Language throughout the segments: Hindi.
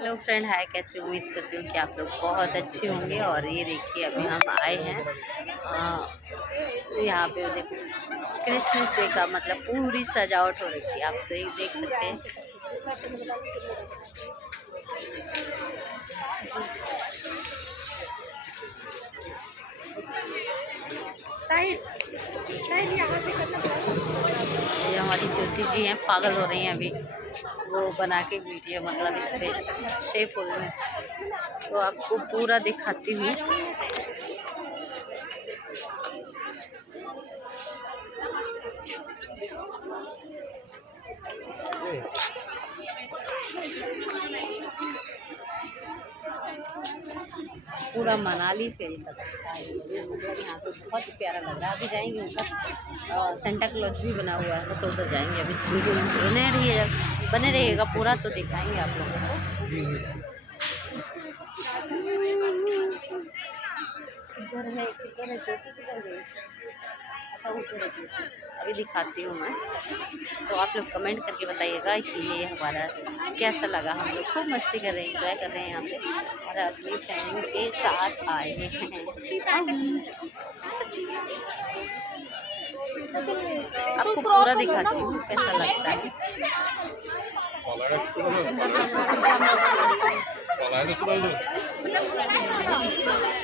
हेलो फ्रेंड, हाय। कैसे उम्मीद करती हूँ कि आप लोग बहुत अच्छे होंगे। और ये देखिए अभी हम आए हैं यहाँ पे देखो क्रिसमस डे का मतलब पूरी सजावट हो रही है। आप तो ये देख सकते हैं। ये हमारी ज्योति जी हैं, पागल हो रही हैं अभी। वो बना के वीडियो मतलब इस पे शेफ हो में, तो आपको पूरा दिखाती हूँ। पूरा मनाली से तक यहाँ पे बहुत प्यारा लग रहा है। अभी जाएंगे ऊपर, सेंटा क्लॉज भी बना हुआ है तो उधर जाएंगे। अभी बने रहिएगा पूरा, तो दिखाएंगे आप लोगों को। किधर है ज्योति, किधर गई? अभी दिखाती हूँ मैं, तो आप लोग कमेंट करके बताइएगा कि ये हमारा कैसा लगा। हम लोग खूब मस्ती कर रहे हैं, एंजॉय कर रहे हैं यहाँ पे, और अपनी फैमिली के साथ आए हैं। आपको पूरा दिखाती हूँ कैसा लगता है।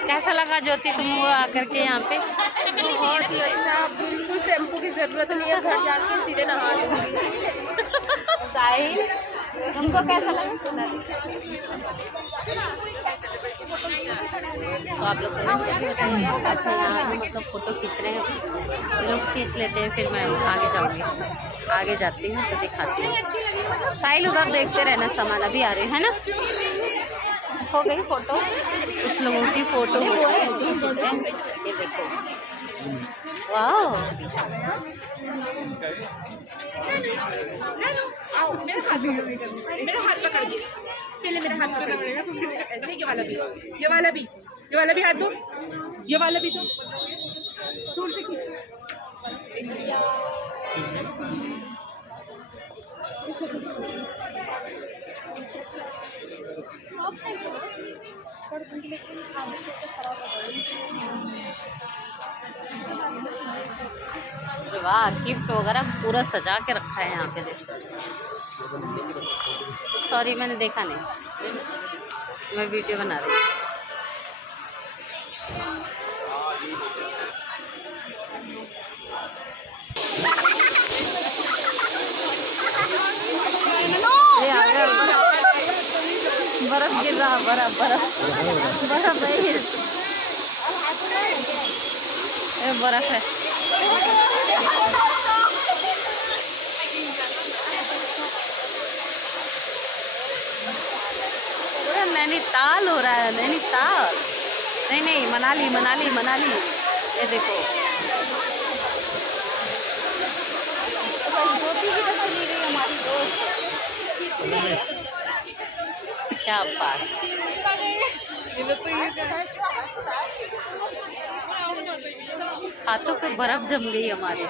कैसा लगा ज्योति तुम वो आकर के यहाँ पे? बहुत ही अच्छा, बिल्कुल शैम्पू की जरूरत नहीं है, घर जाके सीधे नहा लूंगी। साहिल, तुमको कैसा लगा? तो आप लोग यहाँ मतलब फ़ोटो खींच रहे हैं, ये लोग खींच लेते हैं, फिर मैं आगे जाऊँगी। आगे जाती हूँ तो दिखाती हूँ। साहिल उधर देखते रहना, सामान अभी आ रहे हैं ना। हो गई फ़ोटो, कुछ लोगों की फ़ोटो हो है। ये देखो, वाह। मेरा हाथ पकड़ के, पहले मेरा हाथ पकड़ेगा, ऐसे ये वाला भी, ये वाला भी, ये वाला भी हाथ दो, ये वाला भी दो, दूर से वाह, गिफ्ट वगैरह पूरा सजा के रखा है यहाँ पे। देखो, सॉरी मैंने देखा नहीं, मैं वीडियो बना रही हूँ। बर्फ गिर रहा, बर्फ बर्फ बर्फ है, बर्फ है। पूरा नैनीताल हो रहा है, नैनीताल नहीं, मनाली मनाली मनाली। ये देखो क्या बात। हाथों पे बर्फ जम गई हमारे।